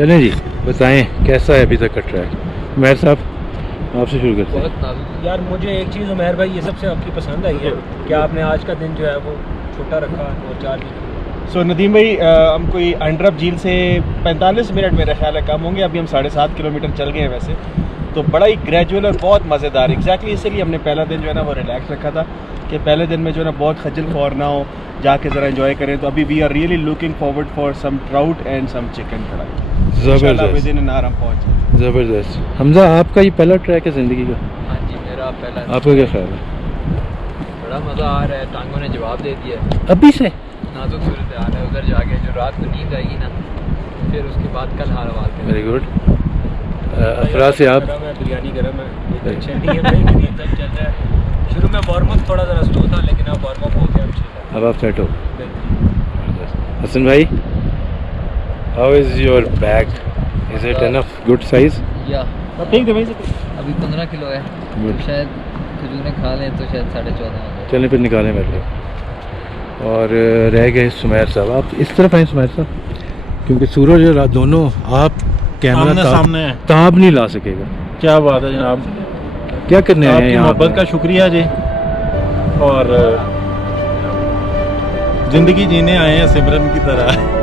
चलें जी, बताएं कैसा है अभी तक का ट्रैक। उमैर साहब आपसे शुरू करते हैं। यार मुझे एक चीज़ उमैर भाई ये सबसे आपकी पसंद आई है कि आपने आज का दिन जो है वो छोटा रखा और 4 दिन। सो नदीम भाई हम कोई अंडरअप झील से 45 मिनट मेरा ख्याल है कम होंगे। अभी हम 7.5 किलोमीटर चल गए हैं वैसे तो बड़ा ही ग्रेजुअल और बहुत मज़ेदार। एग्जैक्टली इसीलिए हमने पहला दिन जो है ना वो रिलैक्स रखा था कि पहले दिन में जो है ना बहुत खजल ख्वार ना हो, जाके ज़रा एंजॉय करें। तो अभी we are really looking forward for some trout and some chicken kadai. ज़बरदस्त विद इन एन आवर हम पहुँचे। ज़बरदस्त। हमजा आपका ये पहला ट्रैक है ज़िंदगी का? हाँ जी मेरा पहला। आपका क्या ख्याल है? बड़ा मज़ा आ रहा है, टांगों ने जवाब दे दिया है। अभी से नाजुक सूरत हाल है, उधर जाके जो रात को नींद आएगी ना फिर उसके बाद कल हाल वाल करें। Very good. अफरा से आप? बिरयानी गर्म है, ये टेंशन नहीं है भाई, नींद तक चल रहा है। शुरू में वार्म अप थोड़ा ज़रा स्लो था लेकिन अब वार्म अप हो गया, अब आप सेट हो। हसन भाई, how is your bag? Is it enough good size? या ठीक है भाई अभी 15 किलो है Good. तो शायद खजूरें खा लें तो शायद 14.5 हो जाए। चलें फिर निकालें मेरे लिए। और रह गए सुमैर साहब, आप इस तरफ आए सुमैर साहब, क्योंकि सूरज और रात दोनों आप कैमरा सामने है। ताब नहीं ला सकेगा। क्या बात है जनाब, क्या करने आए हैं आपकी यहाँ मोहब्बत का शुक्रिया जी। और जिंदगी जीने आए हैं सिमरन की तरह।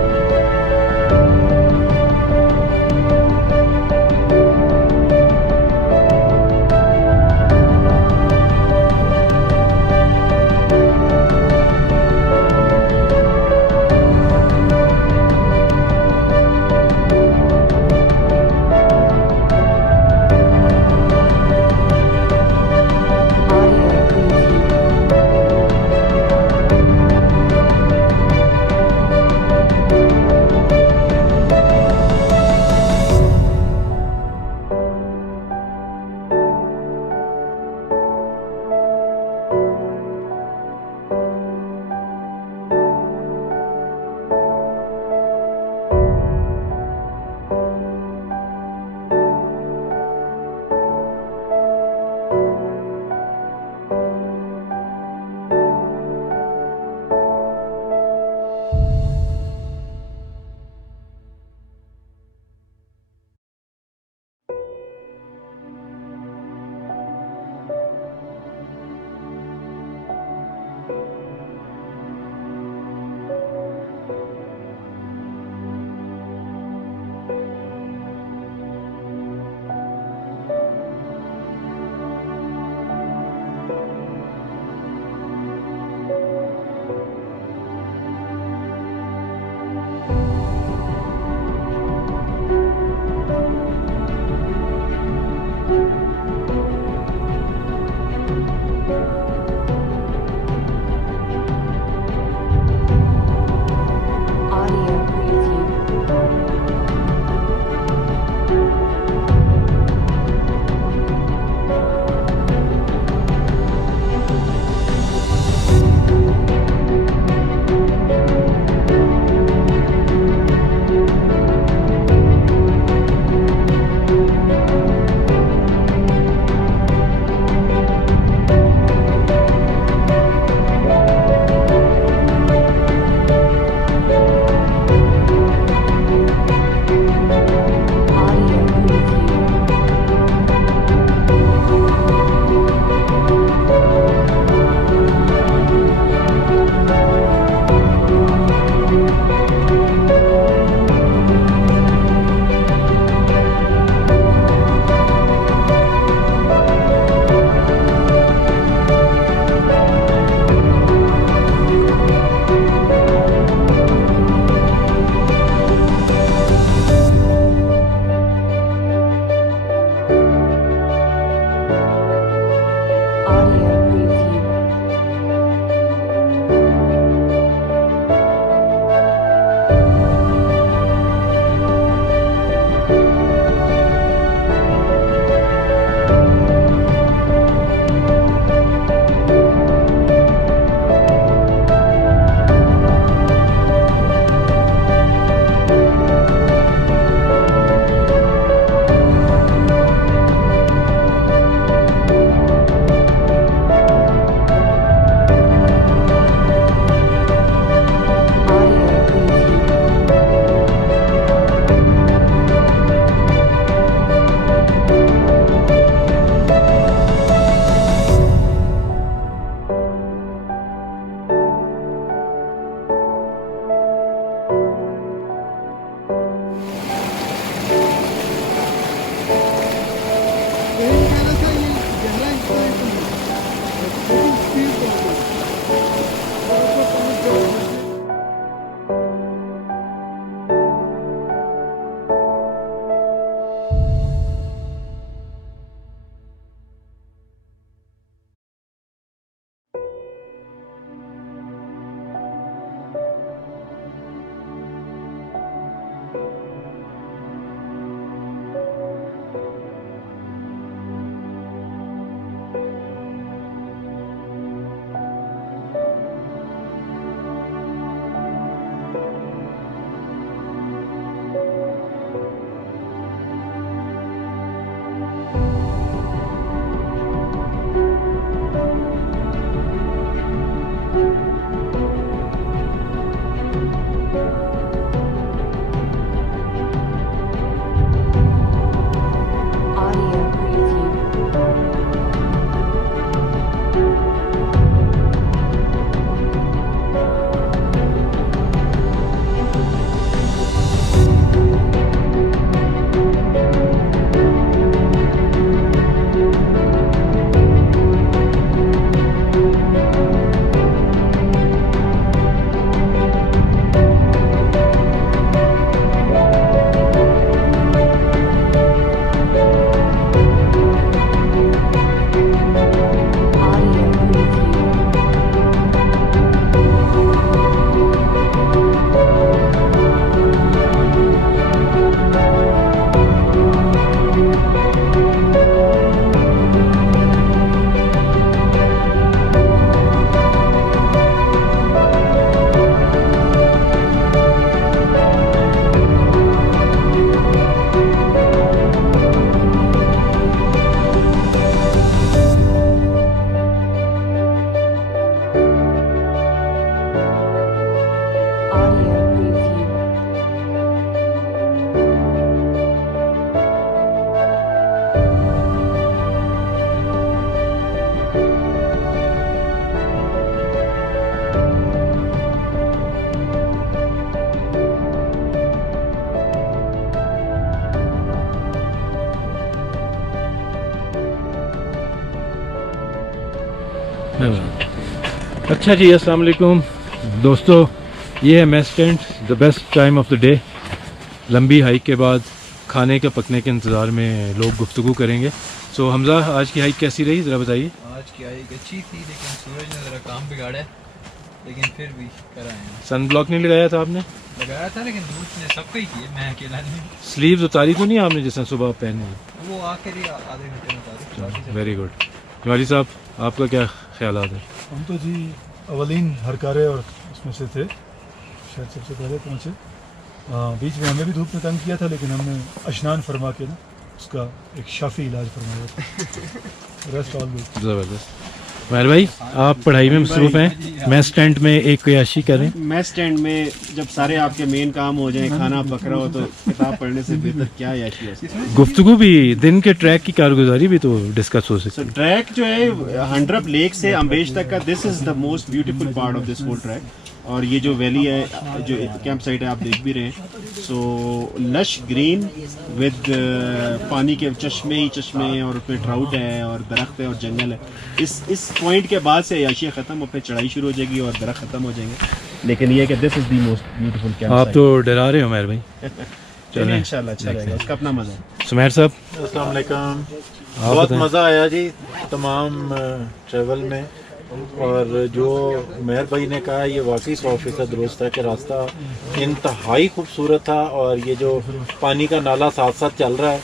अच्छा जी, अस्सलाम वालेकुम दोस्तों, ये है mess tent, the best time of the day. लंबी हाइक के बाद खाने के पकने के इंतज़ार में लोग गुफ्तगू करेंगे। सो हमज़ा, आज की हाइक कैसी रही, ज़रा बताइए। आज की हाइक अच्छी थी, लेकिन सूरज ने ज़रा काम बिगाड़ा है, लेकिन फिर भी कर आए हैं। सन ब्लॉक नहीं लगाया था आपने? लगाया था, लेकिन धूप ने सबको ही किया, मैं अकेला नहीं। स्लीव्स उतारी तो नहीं आपने जैसे सुबह पहनी? वो आखिरी आधे घंटे में उतारी। Very good. जवाली साहब, आपका क्या ख्याल है? हम तो जी अवलीन हरकारे और उसमें से थे, शायद सबसे पहले पहुँचे। बीच में हमें भी धूप ने तंग किया था, लेकिन हमने अशनान फरमा के ना उसका एक शाफी इलाज फरमाया था। Rest all good. ज़बरदस्त। महल भाई, आप पढ़ाई में मसरूफ हैं, मैस टेंट में एक कयाशी करें। मैस टेंट में जब सारे आपके मेन काम हो जाए, खाना पक रहा हो, तो किताब पढ़ने से बेहतर क्या याशी हो सकती है। गुफ्तगू भी, दिन के ट्रैक की कारगुजारी भी तो डिस्कस हो सकती है। ट्रैक जो है हंड्रप लेक से अम्बेश तक का, this is the most beautiful part of this whole track. और ये जो वैली है, जो कैंप साइट है, आप देख भी रहे हैं। सो लश ग्रीन विद पानी के चश्मे ही चश्मे, और फिर ट्राउट है और दरख्त है और जंगल है। इस पॉइंट के बाद से याशिया ख़त्म, और फिर चढ़ाई शुरू हो जाएगी और दरख्त ख़त्म हो जाएंगे। लेकिन ये कि this is the most beautiful camp. आप तो डरा रहे हो महल भाई। चलिए इंशाल्लाह अच्छा रहेगा, उसका अपना मज़ा है। सुमैर साहब, अस्सलाम वालेकुम। आप बहुत बताएं। मज़ा आया जी तमाम ट्रैवल में। और जो मेहर भाई ने कहा, ये वाकई 100% दुरुस्त है कि रास्ता इंतहाई खूबसूरत था। और ये जो पानी का नाला साथ साथ चल रहा है,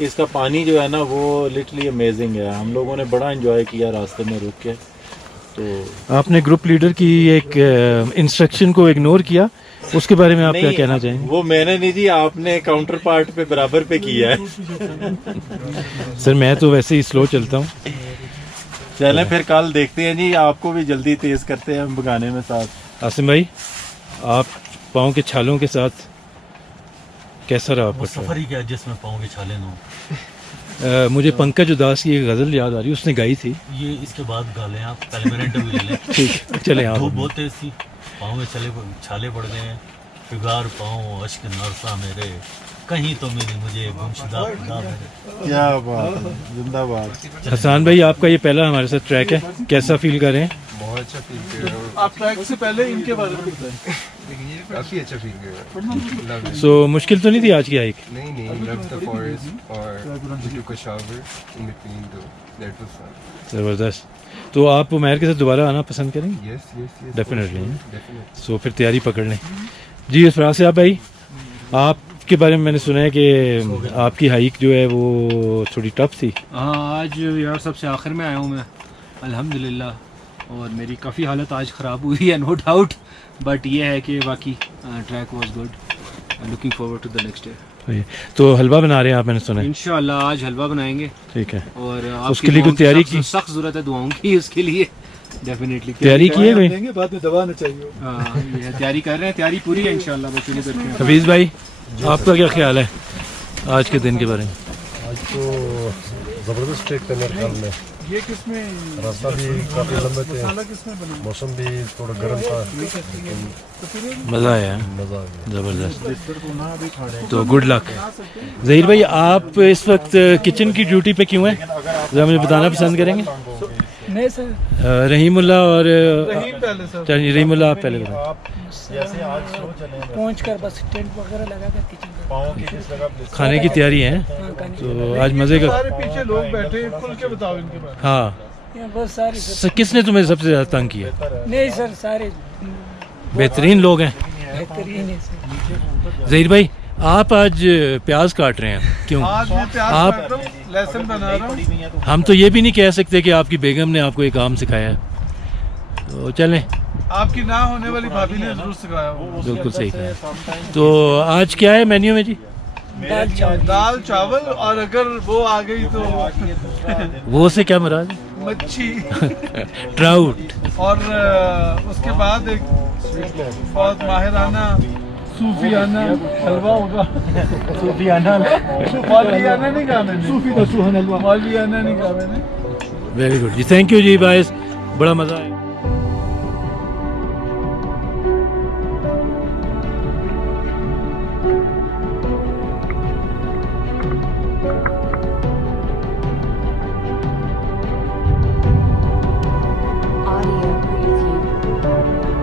इसका पानी जो है ना, वो लिटरली अमेजिंग है। हम लोगों ने बड़ा एंजॉय किया रास्ते में रुक के। तो आपने ग्रुप लीडर की एक इंस्ट्रक्शन को इग्नोर किया, उसके बारे में आप क्या कहना चाहेंगे? वो मैंने नहीं जी, आपने काउंटर पार्ट पे बराबर पे किया है। सर, मैं तो वैसे ही स्लो चलता हूँ। चलें फिर कल देखते हैं जी, आपको भी जल्दी तेज करते हैं हम भगाने में साथ। आसिम भाई, आप पाँव के छालों के साथ कैसा रहा आपका सफर ही क्या जिसमें पाँव के छाले न हो। मुझे पंकज उदास की एक गज़ल याद आ रही है, उसने गाई थी। ये इसके बाद गा लें आप, पहले मेरा इंटरव्यू ले लें। ठीक, चले आप। धूप बहुत तेज थी, पाँव में छाले पड़ गए हैं। फिगार पाँव अश्क नरसा मेरे, कहीं तो मिली मुझे गुमशुदा खुदा मेरे। क्या बात है, जिंदाबाद। हसान भाई आपका ये पहला हमारे साथ ट्रैक है, कैसा फील कर रहे हैं? बहुत अच्छा फील कर रहा हूँ। आप ट्रैक से पहले इनके बारे में बताएं। काफी अच्छा फील कर रहा हूँ। सो मुश्किल तो नहीं थी आज की हाइक? नहीं लव द फॉरेस्ट और took a shower in between the that was fun. ज़बरदस्त। तो आप उमैर के साथ दोबारा आना पसंद करेंगे? Yes Definitely, definitely. सो फिर तैयारी पकड़ लें। जी फराज साहब भाई, आपके बारे में मैंने सुना है कि आपकी हाइक जो है वो थोड़ी टफ थी। हाँ आज यार सबसे आखिर में आया हूँ मैं अल्हम्दुलिल्लाह, और मेरी काफ़ी हालत आज ख़राब हुई है नो डाउट, बट ये है कि बाकी track was good, looking forward to the next day. तो हलवा बना रहे हैं आप, मैंने सुना है। इंशाल्लाह आज हलवा बनाएंगे, ठीक है। और उसके लिए कोई तैयारी की? सख्त ज़रूरत है दुआओं की उसके लिए, डेफिनेटली तैयारी की है कोई? बाद में दबा ना चाहिए। हाँ ये तैयारी कर रहे हैं, तैयारी पूरी है इंशाल्लाह। बस उन्हीं करते हैं। हफीज़ भाई आपका क्या ख्याल है आज के दिन के बारे में? आज तो ज़बरदस्त ट्रैक था मेरे ख्याल में। ये किसमें रास्ता भी काफ़ी लंबे थे, किसमें बना? मौसम भी थोड़ा गर्म था, मज़ा आया, मज़ा आ गया। ज़बरदस्त। तो गुड लक। ज़हीर भाई आप इस वक्त किचन की ड्यूटी पे क्यों हैं, ज़रा मुझे बताना पसंद करेंगे? नहीं सर, रहीमुल्लाह और पहले सर चलिए रहीमुल्लाह आप पहले बताएं। आप जैसे आज स्लो चले हैं, पहुंच कर बस टेंट वगैरह लगा कर किचन का। पाँव की किस जगह प्लेस खाने की तैयारी है, हाँ, खाने की। तो आज मज़े का। सारे पीछे लोग बैठे हैं, खुल के बताओ इनके बारे में। हाँ, यहाँ बस सारे सर, किसने तुम्हें सबसे ज़्यादा तंग किया? नहीं सर सारे बेहतरीन लोग हैं। बेहतरीन है सर। ज़हीर भाई आप आज प्याज काट रहे हैं, क्यों? आज मैं प्याज आप- काट रहा हूँ, लहसुन बना रहा हूँ। हम तो ये भी नहीं कह सकते कि आपकी बेगम ने आपको ये काम सिखाया है, तो चलें, आपकी ना होने वाली भाभी ने जरूर सिखाया वो। बिल्कुल सही कहा। तो आज क्या है मेन्यू में जी? दाल चावल और अगर वो आ गई तो वो से क्या मुराद है? मच्छी ट्राउट। और उसके बाद एक बहुत माहिराना सूफियाना हलवा होगा। सूफियाना मौलियाना नहीं कहा मैंने, सूफी का सुहाना हलवा, मौलियाना नहीं कहा मैंने। वेरी गुड जी, थैंक यू जी बाइस, बड़ा मज़ा आया। Audio preview.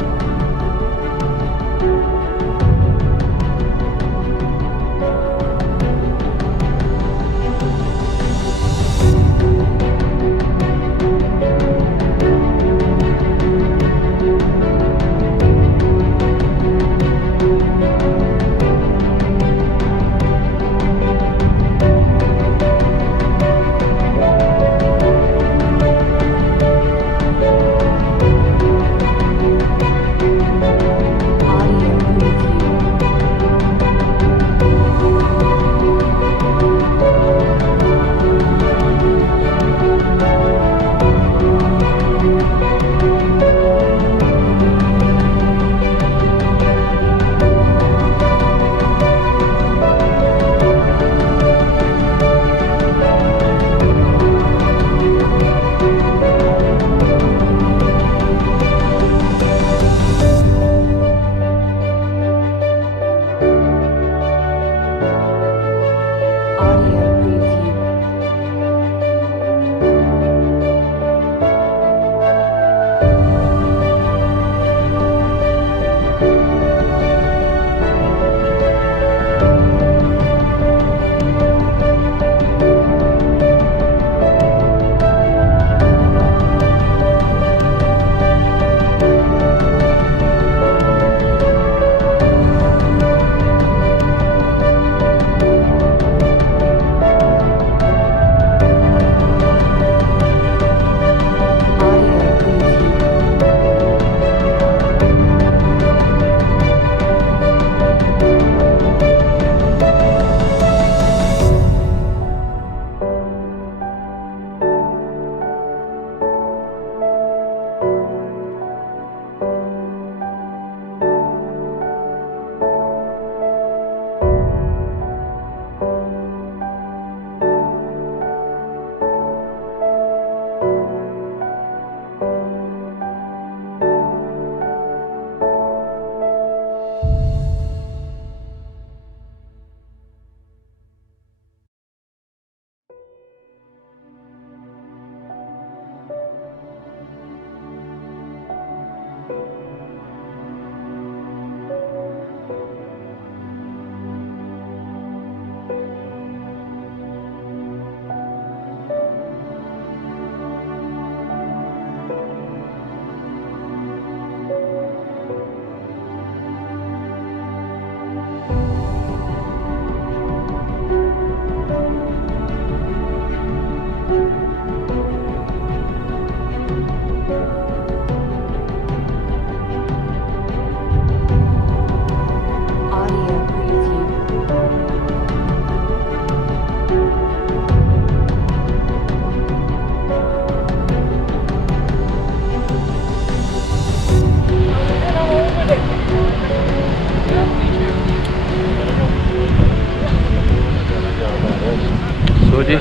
जी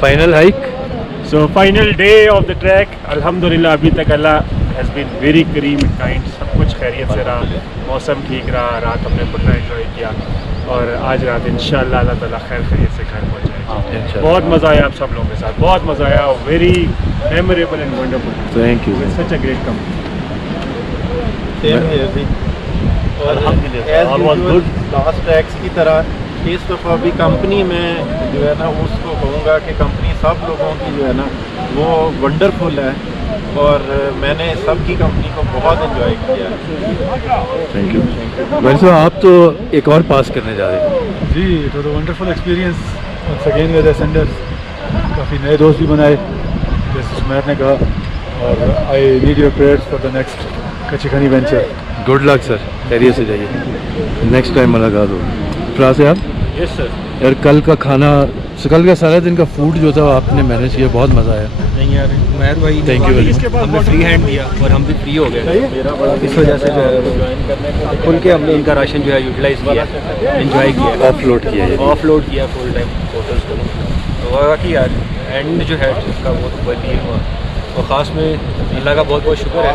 final hike So final day of the trek, अल्हम्दुलिल्लाह अभी तक अल्लाह has been very Karim and kind, सब कुछ खैरियत से रहा, मौसम ठीक रहा, रात हमने फुल एंजॉय किया और आज रात इंशाल्लाह अल्लाह ताला खैर खैरियत से घर पहुँचाएगा। बहुत मज़ा आया आप सब लोगों के साथ, बहुत मज़ा आया, very memorable and wonderful. Thank you such a great company. Last tracks की तरह इस दफ़ा भी कंपनी में जो है ना उसको कहूँगा कि कंपनी सब लोगों की जो है ना वो वंडरफुल है और मैंने सबकी कंपनी को बहुत एंजॉय किया है। थैंक यू भाई साहब, आप तो एक और पास करने जा रहे हैं। जी it was a wonderful experience once again with Ascenders, काफ़ी नए दोस्त भी बनाए जैसे सुमैर ने कहा, और I need your prayers for the next कच्ची वेंचर। गुड लक सर, खैरियत से जाइए, नेक्स्ट टाइम मुलाकात होगी। फिर से आप यस सर। यार कल का खाना, कल का सारा दिन का फूड जो था आपने मैनेज किया, बहुत मज़ा आया। नहीं यार मेहर भाई Thank you very much। हमने फ्री हैंड दिया और हम भी फ्री हो गए, इस वजह से जो है खुल के हमने इनका राशन जो है यूटिलाइज किया, एंजॉय किया, ऑफलोड किया है। ऑफलोड किया फुल टाइम होटल्स को। तो बाकी यार एंड जो है इसका वो तो बेहतरीन हुआ, और ख़ास में अल्लाह का बहुत बहुत शुक्र है,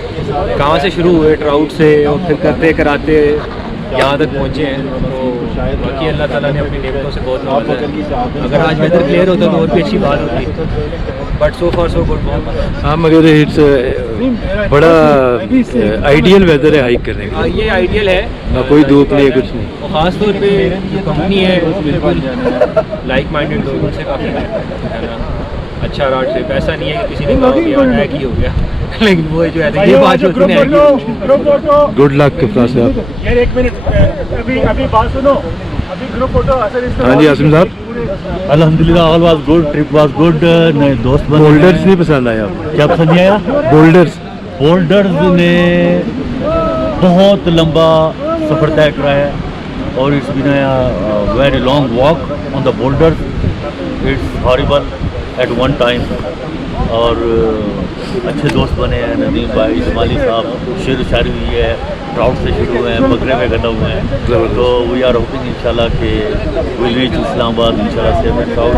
कहाँ से शुरू हुए ट्राउट से और फिर करते कराते यहाँ तक पहुँचे हैं। तो बाकी अल्लाह ताला ने अपनी नेमतों से बहुत नवाजा है। अगर आज वेदर क्लियर होता तो और भी अच्छी बात होती, but so far so good. हाँ मगर इट्स बड़ा आइडियल वेदर है हाइक करने का। ये आइडियल है, ना कोई धूप नहीं, कुछ नहीं, और ख़ास तौर पे ये कंपनी है बिल्कुल लाइक माइंडेड लोगों से काफ़ी है ना, अच्छा राट से। पैसा नहीं है कि किसी ने कहा कि यार हैक ही हो गया, लेकिन वो जो है ये बात जो है। गुड लक फिराज साहब। यार एक मिनट, अभी बात सुनो, अभी ग्रुप फोटो हाँ जी आसिम साहब। अल्हम्दुलिल्लाह all was good, trip was good, नए दोस्त बने। बोल्डर्स नहीं पसंद आया आपको? क्या पसंद नहीं आया? बोल्डर्स ने बहुत लंबा सफ़र तय कराया और it's been a very long walk on the boulders, it's horrible at one time. और अच्छे दोस्त बने हैं, नदीम भाई, जमाली साहब, शेर शायरी हुई है, ट्राउट से शुरू हुए हैं, बकरे में खत्म हुए हैं। तो वी आर होपिंग इंशाल्लाह कि विल रीच इस्लामाबाद इंशाल्लाह से में ट्राउट।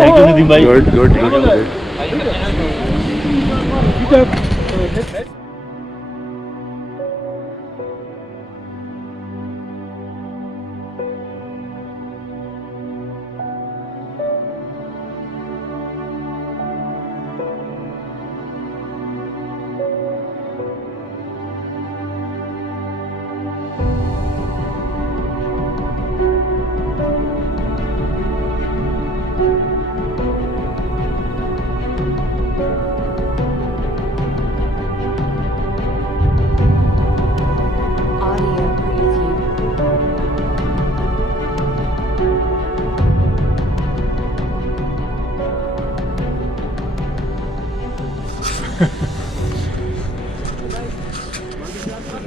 थैंक यू नदीम भाई। Good good good. Audio preview.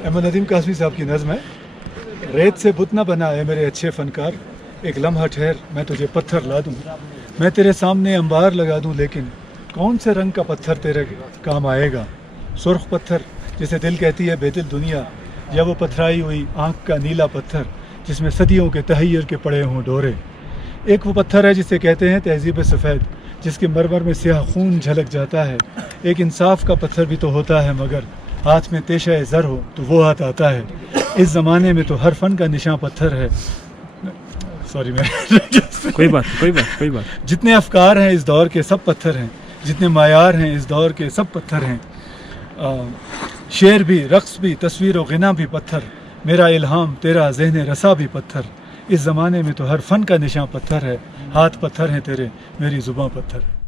Ahmad Nadeem Qasmi साहब की नज़्म है, रेत से बुत न बना है मेरे अच्छे फनकार, एक लम्हा ठहर मैं तुझे पत्थर ला दूँ, मैं तेरे सामने अंबार लगा दूँ, लेकिन कौन से रंग का पत्थर तेरे काम आएगा? सुर्ख पत्थर जिसे दिल कहती है बेदिल दुनिया, या वो पथराई हुई आँख का नीला पत्थर जिसमें सदियों के तहैयर के पड़े हों डोरे। एक वो पत्थर है जिसे कहते हैं तहजीब सफ़ेद, जिसके मरमर में स्याह खून झलक जाता है। एक इंसाफ का पत्थर भी तो होता है, मगर हाथ में तेशा ज़र हो तो वो हाथ आता है। इस ज़माने में तो हर फन का निशान पत्थर है। सॉरी मैं कोई बात। जितने अफकार हैं इस दौर के सब पत्थर हैं, जितने मायार हैं इस दौर के सब पत्थर हैं। शेर भी, रक्स भी, तस्वीर व गिना भी पत्थर, मेरा इल्हाम तेरा ज़हन रसा भी पत्थर। इस ज़माने में तो हर फन का निशान पत्थर है, हाथ पत्थर हैं तेरे, मेरी ज़ुबां पत्थर है।